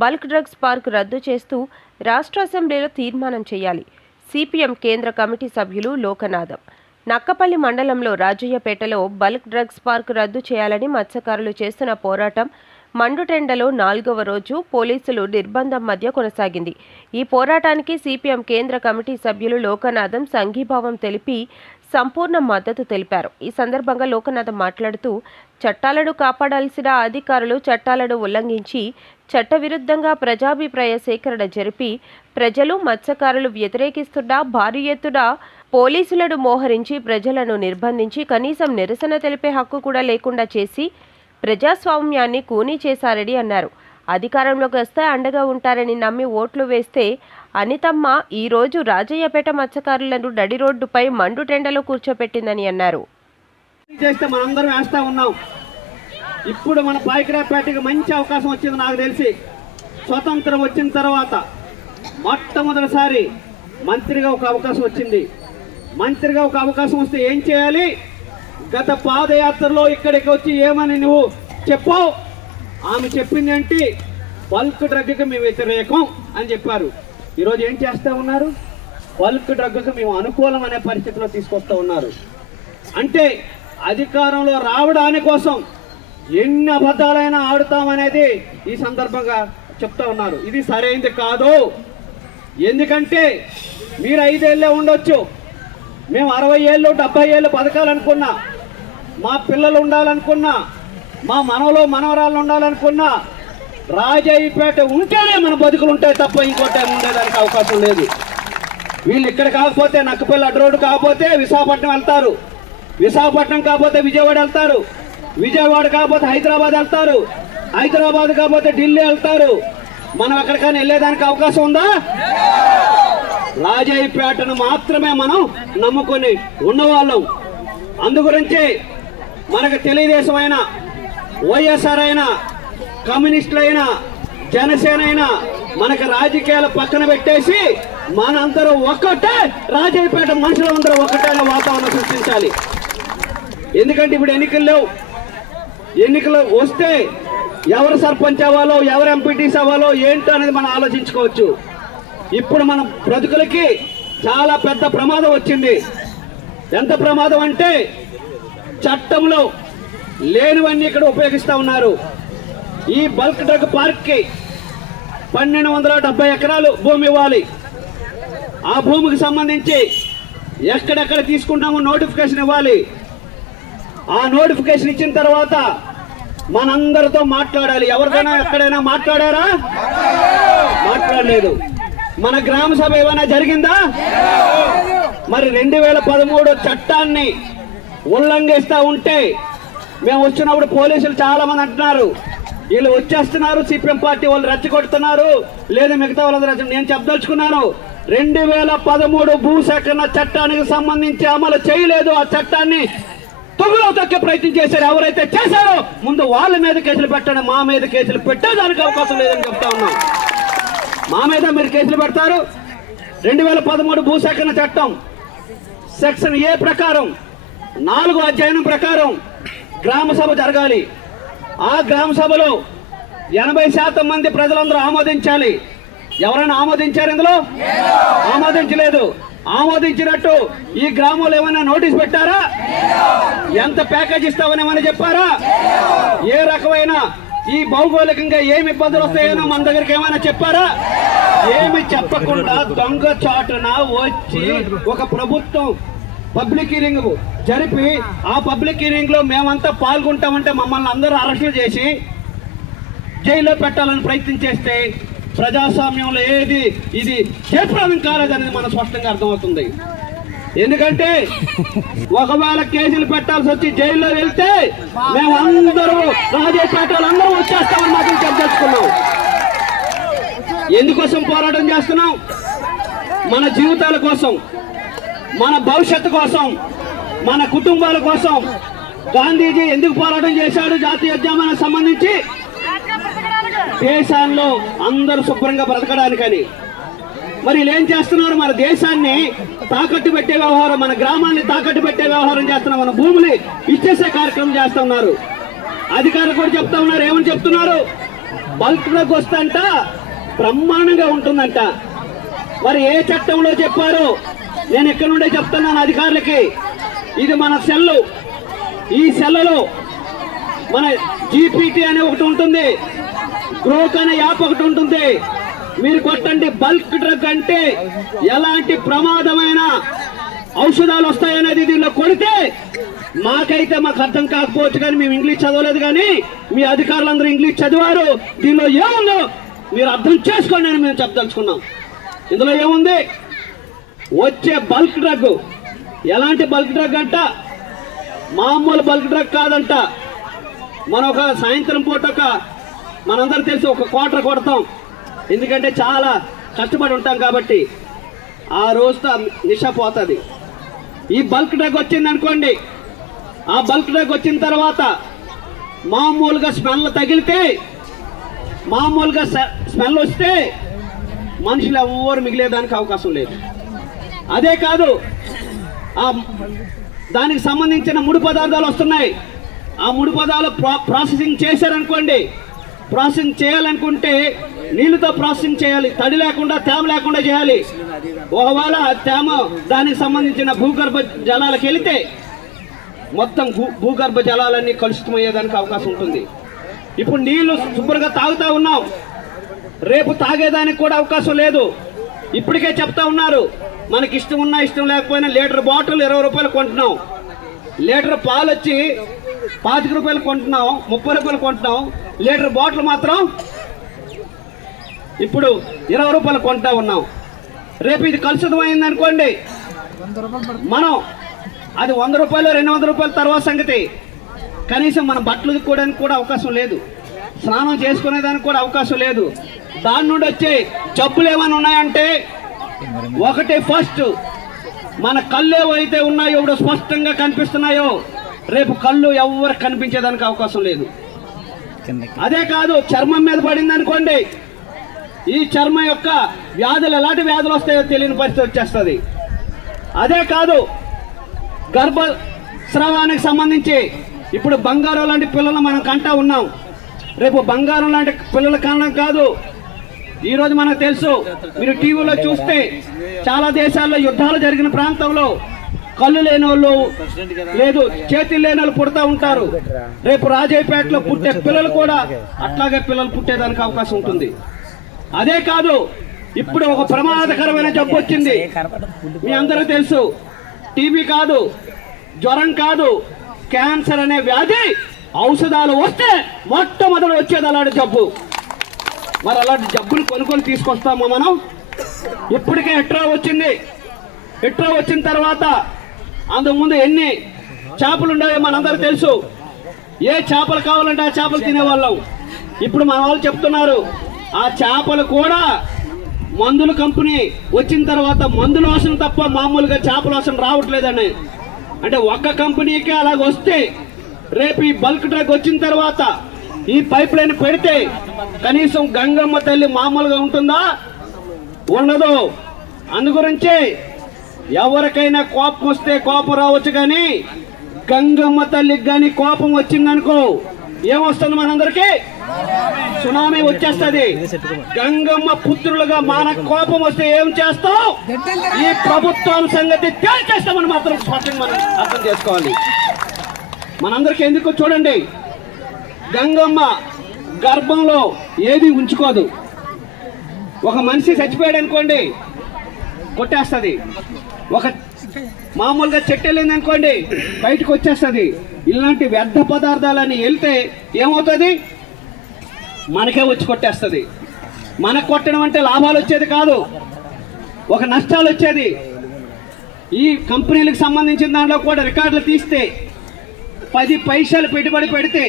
Bulk drugs park రద్దు చేస్తూ రాష్ట్ర అసెంబ్లీలో తీర్మానం చేయాలి. సిపిఎం కేంద్ర కమిటీ సభ్యులు లోకనాథం. నక్కపల్లి మండలంలో రాజయ్యపేటలో బల్క్ డ్రగ్స్ పార్క్ రద్దు చేయాలని మత్స్యకారులు చేస్తున్న పోరాటం మండుటెండలో 4వ రోజు పోలీసులు నిర్బంధం మధ్య కొనసాగింది. ఈ పోరాటానికి సిపిఎం కేంద్ర కమిటీ సభ్యులు లోకనాథం సంఘీభావం తెలిపి సంపూర్ణ మద్దతు తెలిపారు. ఈ సందర్భంగా లోకనాథం మాట్లాడుతూ చట్టాలను కాపాడాల్సిన అధికారులు చట్టాలను ఉల్లంఘించి చట్టవిరుద్ధంగా ప్రజాభిప్రాయ సేకరణ జరిపి ప్రజలు మత్స్యకారులు వ్యతిరేకిస్తున్న భారీ ఎత్తున పోలీసులను మోహరించి ప్రజలను నిర్బంధించి కనీసం నిరసన తెలిపే హక్కు కూడా లేకుండా చేసి ప్రజాస్వామ్యాన్ని కూనీ చేశారని అన్నారు. అధికారంలోకి వస్తే అండగా ఉంటారని నమ్మి ఓట్లు వేస్తే అనితమ్మ ఈరోజు రాజయ్యపేట మత్స్యకారులను నడి రోడ్డుపై మండుటెండలో కూర్చోపెట్టిందని అన్నారు. ఇప్పుడు మన పాయకరాపేటకి మంచి అవకాశం వచ్చింది. నాకు తెలిసి స్వతంత్రం వచ్చిన తర్వాత మొట్టమొదటిసారి మంత్రిగా ఒక అవకాశం వచ్చింది. మంత్రిగా ఒక అవకాశం వస్తే ఏం చేయాలి? గత పాదయాత్రలో ఇక్కడికి వచ్చి ఏమని నువ్వు చెప్పావు? ఆమె చెప్పింది ఏంటి? బల్క్ డ్రగ్కి మేము వ్యతిరేకం అని చెప్పారు. ఈరోజు ఏం చేస్తూ ఉన్నారు? బల్క్ డ్రగ్కి మేము అనుకూలం అనే పరిస్థితిలో తీసుకొస్తూ ఉన్నారు. అంటే అధికారంలో రావడాని కోసం ఎన్ని అబద్ధాలైనా ఆడుతామనేది ఈ సందర్భంగా చెప్తా ఉన్నారు. ఇది సరైనది కాదు. ఎందుకంటే మీరు 5 ఏళ్ళే ఉండొచ్చు, మేము 60 ఏళ్ళు 70 ఏళ్ళు బతకాలనుకున్నా, మా పిల్లలు ఉండాలనుకున్నా, మా మనవలో మనవరాళ్ళు ఉండాలనుకున్నా రాజయ్యపేట ఉంటేనే మన బతుకులు ఉంటాయి తప్ప ఇంకోటి ఉండేదానికి అవకాశం లేదు. వీళ్ళు ఇక్కడ కాకపోతే నక్కపల్లి అడ్డ రోడ్డు కాకపోతే విశాఖపట్నం వెళ్తారు, విశాఖపట్నం కాకపోతే విజయవాడ వెళ్తారు, విజయవాడ కాకపోతే హైదరాబాద్ వెళ్తారు, హైదరాబాద్ కాకపోతే ఢిల్లీ వెళ్తారు. మనం ఎక్కడికైనా వెళ్ళేదానికి అవకాశం ఉందా? రాజయ్యపేటను మాత్రమే మనం నమ్ముకొని ఉన్నవాళ్ళం. అందుగురించి మనకు తెలుగుదేశం అయినా, వైఎస్ఆర్ అయినా, కమ్యూనిస్టులైనా, జనసేన అయినా మనకు రాజకీయాలు పక్కన పెట్టేసి మనందరూ ఒక్కటే రాజయ్యపేట మనుషులందరూ ఒక్కటే వాతావరణం సృష్టించాలి. ఎందుకంటే ఇప్పుడు ఎన్నికలు లేవు. ఎన్నికలు వస్తే ఎవరు సర్పంచ్ అవ్వాలో, ఎవరు ఎంపీటీసీ అవ్వాలో ఏంటో అనేది మనం ఆలోచించుకోవచ్చు. ఇప్పుడు మన బ్రతుకులకి చాలా పెద్ద ప్రమాదం వచ్చింది. ఎంత ప్రమాదం అంటే చట్టంలో లేనివన్నీ ఇక్కడ ఉపయోగిస్తూ ఉన్నారు. ఈ బల్క్ డ్రగ్ పార్క్కి 1270 ఎకరాలు భూమి ఇవ్వాలి. ఆ భూమికి సంబంధించి ఎక్కడెక్కడ తీసుకుంటామో నోటిఫికేషన్ ఇవ్వాలి. ఆ నోటిఫికేషన్ ఇచ్చిన తర్వాత మనందరితో మాట్లాడాలి. ఎవరికైనా ఎక్కడైనా మాట్లాడారా? మాట్లాడలేదు. మన గ్రామ సభ ఏమైనా జరిగిందా? మరి 2013 చట్టాన్ని ఉల్లంఘిస్తూ ఉంటే మేము వచ్చినప్పుడు పోలీసులు చాలా మంది అంటున్నారు వీళ్ళు వచ్చేస్తున్నారు, సిపిఎం పార్టీ వాళ్ళు రెచ్చగొడుతున్నారు, లేదు మిగతా వాళ్ళందరూ. నేను చెప్పదలుచుకున్నాను, 2013 భూసేకరణ చట్టానికి సంబంధించి అమలు చేయలేదు. ఆ చట్టాన్ని తొగులో తొక్కే ప్రయత్నం చేశారు. ఎవరైతే చేశారో ముందు వాళ్ళ మీద కేసులు పెట్టండి, మా మీద కేసులు పెట్టేదానికి అవకాశం లేదని చెప్తా ఉన్నాం. మా మీద మీరు కేసులు పెడతారు. 2013 భూసేకరణ చట్టం సెక్షన్ ఏ ప్రకారం 4వ అధ్యాయం ప్రకారం గ్రామ సభ జరగాలి. ఆ గ్రామ సభలో 80% మంది ప్రజలందరూ ఆమోదించాలి. ఎవరైనా ఆమోదించారు? ఇందులో ఆమోదించలేదు. ఆమోదించినట్టు ఈ గ్రామంలో ఏమైనా నోటీస్ పెట్టారా? ఎంత ప్యాకేజ్ ఇస్తామని ఏమైనా చెప్పారా? ఏ రకమైన ఈ భౌగోళికంగా ఏమి ఇబ్బందులు వస్తాయో మన దగ్గరికి ఏమైనా చెప్పారా? ఏమి చెప్పకుండా దొంగ చాటున వచ్చి ఒక ప్రభుత్వం పబ్లిక్ హీరింగ్ జరిపి ఆ పబ్లిక్ హీరింగ్ లో మేమంతా పాల్గొంటామంటే మమ్మల్ని అందరూ అరెస్టులు చేసి జైల్లో పెట్టాలని ప్రయత్నం చేస్తే ప్రజాస్వామ్యంలో ఏది ఇది జయప్రదం కాలేదనేది మనకు స్పష్టంగా అర్థమవుతుంది. ఎందుకంటే ఒకవేళ కేసులు పెట్టాల్సి వచ్చి జైల్లో వెళ్తే మేమందరూ రాజయ్యపేటలో అందరూ వచ్చేస్తామని మాత్రం చెప్పదలుచుకున్నాం. ఎందుకోసం పోరాటం చేస్తున్నాం? మన జీవితాల కోసం, మన భవిష్యత్తు కోసం, మన కుటుంబాల కోసం. గాంధీజీ ఎందుకు పోరాటం చేశాడు? జాతీయోద్యమానికి సంబంధించి దేశాల్లో అందరూ శుభ్రంగా బ్రతకడానికని. మరి ఏం చేస్తున్నారు? మన దేశాన్ని తాకట్టు పెట్టే వ్యవహారం, మన గ్రామాన్ని తాకట్టు పెట్టే వ్యవహారం చేస్తున్నారు. మన భూములు ఇచ్చేసే కార్యక్రమం చేస్తున్నారు. అధికారులు కూడా చెప్తా ఉన్నారు. ఏమని చెప్తున్నారు? బల్క్ డ్రగ్ వస్తుందంట, బ్రహ్మాండంగా ఉంటుందంట. మరి ఏ చట్టంలో చెప్పారు? నేను ఎక్కడి నుండే చెప్తున్నాను అధికారులకి. ఇది మన సెల్లు. ఈ సెల్లులో మన జీపీటీ అనే ఒకటి ఉంటుంది, గ్రోక్ అనే యాప్ ఒకటి ఉంటుంది. మీరు కొట్టండి బల్క్ డ్రగ్ అంటే ఎలాంటి ప్రమాదమైన ఔషధాలు వస్తాయనేది దీనిలో కొడితే మాకు అర్థం కాకపోవచ్చు, కానీ మేము ఇంగ్లీష్ చదవలేదు, కానీ మీ అధికారులందరూ ఇంగ్లీష్ చదివారు. దీనిలో ఏముందో మీరు అర్థం చేసుకోండి అని మేము చెప్పదలుచుకున్నాం. ఇందులో ఏముంది? వచ్చే బల్క్ డ్రగ్ ఎలాంటి బల్క్ డ్రగ్ అంట, మామూలు బల్క్ డ్రగ్ కాదంట. మనం ఒక సాయంత్రం పూట మనందరూ తెలిసి ఒక క్వార్టర్ కొడతాం, ఎందుకంటే చాలా కష్టపడి ఉంటాం కాబట్టి. ఆ రోజుతో నిశ పోతుంది. ఈ బల్క్ డ్రగ్ వచ్చింది అనుకోండి, ఆ బల్క్ డ్రగ్ వచ్చిన తర్వాత మామూలుగా స్మెల్ తగిలితే, మామూలుగా స్మెల్ వస్తే మనుషులు ఎవరు మిగిలేదానికి అవకాశం లేదు. అదే కాదు, దానికి సంబంధించిన ముడి పదార్థాలు వస్తున్నాయి. ఆ ముడి పదార్థాలు ప్రాసెసింగ్ చేశారనుకోండి, ప్రాసెసింగ్ చేయాలనుకుంటే నీళ్ళతో ప్రాసెసింగ్ చేయాలి, తడి లేకుండా తేమ లేకుండా చేయాలి. ఒకవేళ తేమ దానికి సంబంధించిన భూగర్భ జలాలకు వెళితే మొత్తం భూగర్భ జలాలన్నీ కలుషితమయ్యేదానికి అవకాశం ఉంటుంది. ఇప్పుడు నీళ్లు శుభ్రంగా తాగుతా ఉన్నాం, రేపు తాగేదానికి కూడా అవకాశం లేదు. ఇప్పటికే చెప్తా ఉన్నారు, మనకి ఇష్టం ఉన్నా ఇష్టం లేకపోయినా లీటర్ బాటిల్ 20 రూపాయలు కొంటున్నాం, లీటర్ పాలు వచ్చి 25 రూపాయలు కొంటున్నాం, 30 రూపాయలు కొంటున్నాం. లీటర్ బాటిల్ మాత్రం ఇప్పుడు 20 రూపాయలు కొంటా ఉన్నాం. రేపు ఇది కలుషితం అయింది అనుకోండి, మనం అది 100 రూపాయలు 200 రూపాయల తర్వాత సంగతి. కనీసం మన బట్టలు ఉతుక్కోవడానికి కూడా అవకాశం లేదు, స్నానం చేసుకునేదానికి కూడా అవకాశం లేదు. దాని నుండి వచ్చే జబ్బులు ఏమైనా ఉన్నాయంటే, ఒకటి ఫస్ట్ మన కళ్ళు ఏవైతే ఉన్నాయో ఇప్పుడు స్పష్టంగా కనిపిస్తున్నాయో, రేపు కళ్ళు ఎవరికి కనిపించేదానికి అవకాశం లేదు. అదే కాదు, చర్మం మీద పడింది అనుకోండి, ఈ చర్మం యొక్క వ్యాధులు ఎలాంటి వ్యాధులు వస్తాయో తెలియని పరిస్థితి వచ్చేస్తుంది. అదే కాదు, గర్భస్రావానికి సంబంధించి ఇప్పుడు బంగారం లాంటి పిల్లలు మనం కంటా ఉన్నాం. రేపు బంగారం లాంటి పిల్లల కనడం కాదు, ఈరోజు మనకు తెలుసు, మీరు టీవీలో చూస్తే చాలా దేశాల్లో యుద్ధాలు జరిగిన ప్రాంతంలో కళ్ళు లేని వాళ్ళు లేదు, చేతులు లేని వాళ్ళు పుడతా ఉంటారు. రేపు రాజయ్యపేటలో పుట్టే పిల్లలు కూడా అట్లాగే పిల్లలు పుట్టేదానికి అవకాశం ఉంటుంది. అదే కాదు, ఇప్పుడు ఒక ప్రమాదకరమైన జబ్బు వచ్చింది, మీ అందరూ తెలుసు. టీబీ కాదు, జ్వరం కాదు, క్యాన్సర్ అనే వ్యాధి ఔషధాలు వస్తే మొట్టమొదటి వచ్చేది అలాంటి జబ్బు. మరి అలాంటి జబ్బులు కొనుక్కొని తీసుకొస్తామా మనం? ఇప్పటికే ఎట్రా వచ్చింది. ఎట్రా వచ్చిన తర్వాత అంతకుముందు ఎన్ని చేపలు ఉండేవో మనందరూ తెలుసు. ఏ చేపలు కావాలంటే ఆ చేపలు తినేవాళ్ళం. ఇప్పుడు మన వాళ్ళు చెప్తున్నారు, ఆ చేపలు కూడా మందుల కంపెనీ వచ్చిన తర్వాత మందుల వాసన తప్ప మామూలుగా చేపల వాసన రావట్లేదని. అంటే ఒక్క కంపెనీకి అలాగ వస్తే, రేపు ఈ బల్క్ డ్రగ్ వచ్చిన తర్వాత ఈ పైప్ లైన్ పెడితే కనీసం గంగమ్మ తల్లి మామూలుగా ఉంటుందా? ఉండదు. అందుగురించే ఎవరికైనా కోపం వస్తే కోపం రావచ్చు, కానీ గంగమ్మ తల్లికి కానీ కోపం వచ్చిందనుకో ఏమొస్తుంది? మనందరికీ సునామీ వచ్చేస్తుంది. గంగమ్మ పుత్రులుగా మన కోపం వస్తే ఏం చేస్తాం? ఈ ప్రభుత్వం సంగతి తేల్చేస్తామని మాత్రం స్పష్టంగా మనం అర్థం చేసుకోవాలి. మనందరికీ ఎందుకు చూడండి, గంగమ్మ గర్భంలో ఏది ఉంచుకోదు. ఒక మనిషి చచ్చిపోయాడు అనుకోండి, కొట్టేస్తుంది. ఒక మామూలుగా చెట్టు వెళ్ళింది అనుకోండి, బయటకు వచ్చేస్తుంది. ఇలాంటి వ్యర్థ పదార్థాలని వెళ్తే ఏమవుతుంది? మనకే వచ్చి కొట్టేస్తుంది. మనకు కొట్టడం అంటే లాభాలు వచ్చేది కాదు, ఒక నష్టాలు వచ్చేది. ఈ కంపెనీలకు సంబంధించిన దాంట్లో కూడా రికార్డులు తీస్తే 10 పైసలు పెట్టుబడి పెడితే